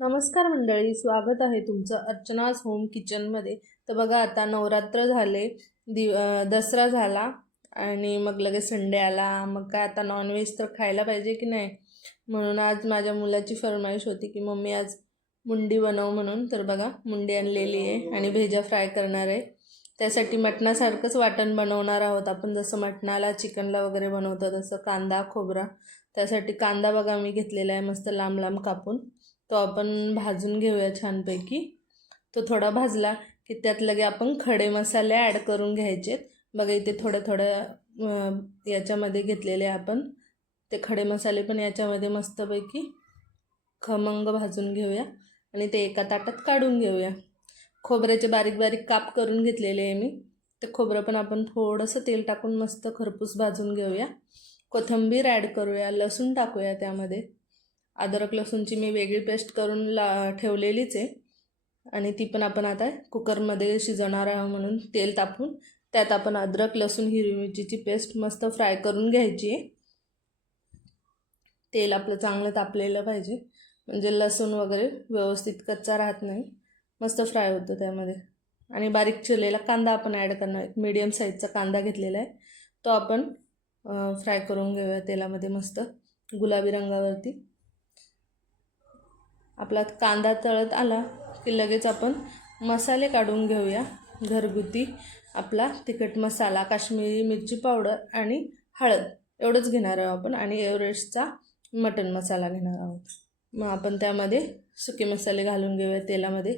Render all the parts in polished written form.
नमस्कार मंडळी, स्वागत आहे तुमचं अर्चनाज होम किचनमध्ये. तर बघा, आता नवरात्र झाले, दसरा झाला आणि मग लगेच संडे आला. मग काय आता नॉनव्हेज तर खायला पाहिजे की नाही, म्हणून आज माझ्या मुलाची फरमाईश होती की मम्मी आज मुंडी बनव म्हणून. तर बघा, मुंडी आणलेली आहे आणि भेजा फ्राय करणार आहे. त्यासाठी मटणासारखंच वाटण बनवणार आहोत आपण, जसं मटणाला चिकनला वगैरे बनवतं तसं. कांदा खोबरा, त्यासाठी कांदा बघा मी घेतलेला आहे मस्त लांब लांब कापून. तो आपण भाजून घेऊया छानपैकी. तो थोडा भाजला की त्यात लगे आपण खडे मसाले ॲड करून घ्यायचे. बघा इथे थोड्या याच्यामध्ये घेतलेले आपण ते खडे मसाले, पण याच्यामध्ये मस्तपैकी खमंग भाजून घेऊया आणि ते एका ताटात काढून घेऊया. खोबऱ्याचे बारीक बारीक काप करून घेतलेले आहे मी. ते खोबरं पण आपण थोडंसं तेल टाकून मस्त खरपूस भाजून घेऊया. कोथिंबीर ॲड करूया, लसूण टाकूया त्यामध्ये. अद्रक लसूणची मी वेगळी पेस्ट करून ठेवलेलीच आहे आणि ती पण आपण आता कुकरमध्ये शिजवणार आहोत. म्हणून तेल तापून त्यात आपण अद्रक लसूण हिरवी मिरचीची पेस्ट मस्त फ्राय करून घ्यायची आहे. तेल आपलं चांगलं तापलेलं पाहिजे, म्हणजे लसूण वगैरे व्यवस्थित कच्चा राहत नाही, मस्त फ्राय होतं त्यामध्ये. आणि बारीक चिरलेला कांदा आपण ॲड करणार आहे. मीडियम साईजचा कांदा घेतलेला आहे, तो आपण फ्राय करून घेऊया तेलामध्ये मस्त गुलाबी रंगावरती. आपला कांदा तळत आला की लगेच आपण मसाले काढून घेऊया. घरगुती आपला तिखट मसाला, काश्मीरी मिरची पावडर आणि हळद एवढंच घेणार आहोत आपण, आणि एव्हरेस्टचा मटन मसाला घेणार आहोत. मग आपण त्यामध्ये सुके मसाले घालून घेऊया तेलामध्ये.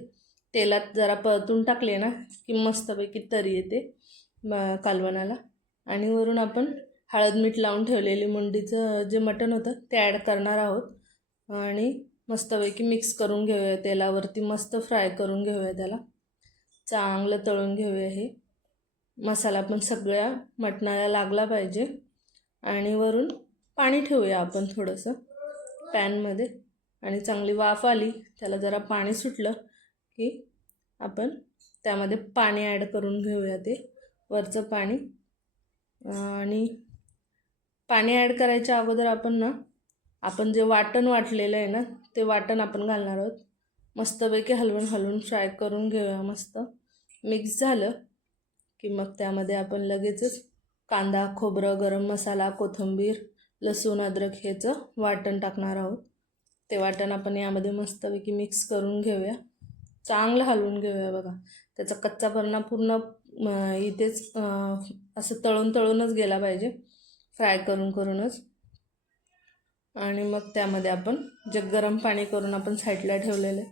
तेलात जरा परतून टाकले ना की मस्तपैकी तरी येते कालवणाला. आणि वरून आपण हळद मीठ लावून ठेवलेली मुंडीचं जे मटण होतं ते ॲड करणार आहोत आणि मस्तपैकी मिक्स करून घेऊया. तेलावरती मस्त फ्राय करून घेऊया, त्याला चांगलं तळून घेऊया. हे मसाला पण सगळ्या मटणाला लागला पाहिजे. आणि वरून पाणी ठेवूया आपण थोडंसं पॅनमध्ये, आणि चांगली वाफ आली, त्याला जरा पाणी सुटलं की आपण त्यामध्ये पाणी ॲड करून घेऊया, ते वरचं पाणी. आणि पाणी ॲड करायच्या अगोदर आपण जे वाटण वाटलेलं आहे ना, ते वाटण आपण घालणार आहोत. मस्तपैकी हलवून फ्राय करून घेऊया. मस्त मिक्स झालं की मग त्यामध्ये आपण लगेचच कांदा खोबरं गरम मसाला कोथिंबीर लसूण अद्रक ह्याचं वाटण टाकणार आहोत. ते वाटण आपण यामध्ये मस्तपैकी मिक्स करून घेऊया, चांगलं हलवून घेऊया. बघा, त्याचा कच्चापणा पूर्ण इथेच असं तळूनच गेला पाहिजे, फ्राय करूनच. आणि मग त्यामध्ये आपण जे गरम पाणी करून आपण साईडला ठेवलेलं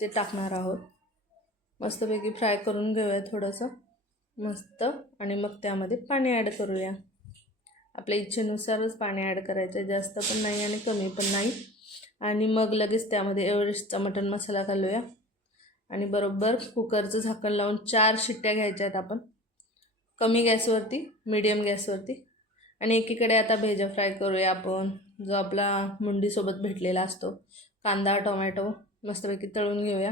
ते टाकणार आहोत. मस्तपैकी फ्राय करून घेऊया थोडंसं मस्त. आणि मग त्यामध्ये पाणी ॲड करूया. आपल्या इच्छेनुसारच पाणी ॲड करायचं आहे, जास्त पण नाही आणि कमी पण नाही. आणि मग लगेच त्यामध्ये एव्हरेस्टचा मटण मसाला घालूया आणि बरोबर कुकरचं झाकण लावून 4 शिट्ट्या घ्यायच्या आहेत आपण, कमी गॅसवरती मीडियम गॅसवरती. आणि एकीकडे आता भेजा फ्राय करूया आपण, जो आपला मुंडीसोबत भेटलेला असतो. कांदा टोमॅटो मस्तपैकी तळून घेऊया.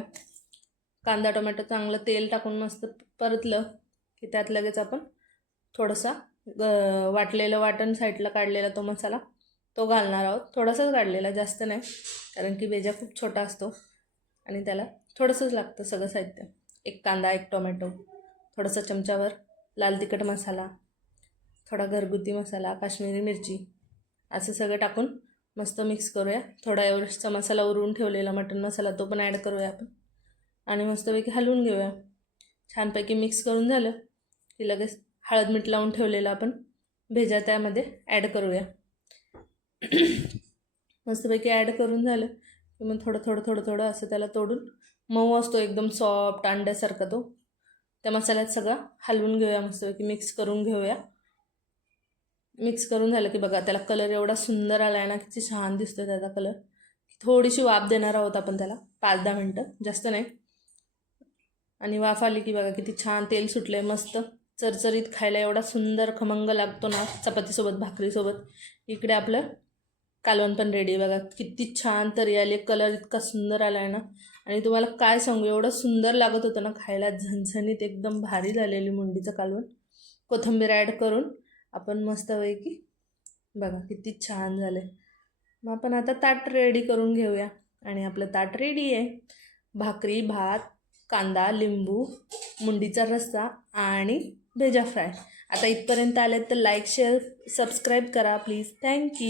कांदा टोमॅटो चांगलं तेल टाकून मस्त परतलं की त्यात लगेच आपण थोडासा वाटलेलं वाटण साईडला काढलेला तो मसाला तो घालणार आहोत. थोडासाच काढलेला, जास्त नाही, कारण की भेजा खूप छोटा असतो आणि त्याला थोडंसंच लागतं सगळं साहित्य. एक कांदा एक टोमॅटो, थोडंसं चमच्यावर लाल तिखट मसाला, थोडा घरगुती मसाला काश्मीरी मिरची, असं सगळं टाकून मस्त मिक्स करूया. थोडा एव्हरेस्टचा मसाला उरवून ठेवलेला मटण मसाला तो पण ॲड करूया आपण आणि मस्तपैकी हलवून घेऊया. छानपैकी मिक्स करून झालं की लगेच हळद मीठ लावून ठेवलेलं आपण भेजा त्यामध्ये ॲड करूया. मस्तपैकी ॲड करून झालं की मग थोडं असं त्याला तोडून, मऊ असतो एकदम सॉफ्ट अंड्यासारखा तो, त्या मसाल्यात सगळा हलवून घेऊया. मस्तपैकी मिक्स करून घेऊया. मिक्स करून झालं की बघा, त्याला कलर एवढा सुंदर आला आहे ना, किती छान दिसतो त्याचा कलर. थोडीशी वाफ देणार आहोत आपण त्याला, 5-10 मिनटं, जास्त नाही. आणि वाफ आली की बघा किती छान तेल सुटलं आहे, मस्त चरचरीत, खायला एवढा सुंदर खमंग लागतो ना चपातीसोबत भाकरीसोबत. इकडे आपलं कालवण पण रेडी. बघा किती छान तरी आली, कलर इतका सुंदर आला आहे ना, आणि तुम्हाला काय सांगू, एवढं सुंदर लागत होतं ना खायला, झणझणीत एकदम भारी झालेली मुंडीचं कालवण. कोथिंबीर ॲड करून आपण मस्तपैकी बघा किती छान झाले. मग आपण आता ताट रेडी करून घेऊया. आणि आपलं ताट रेडी आहे. भाकरी, भात, कांदा, लिंबू, मुंडीचा रस्सा आणि भेजा फ्राय. आता इथपर्यंत आले तर लाईक, शेअर, सबस्क्राईब करा प्लीज. थँक्यू.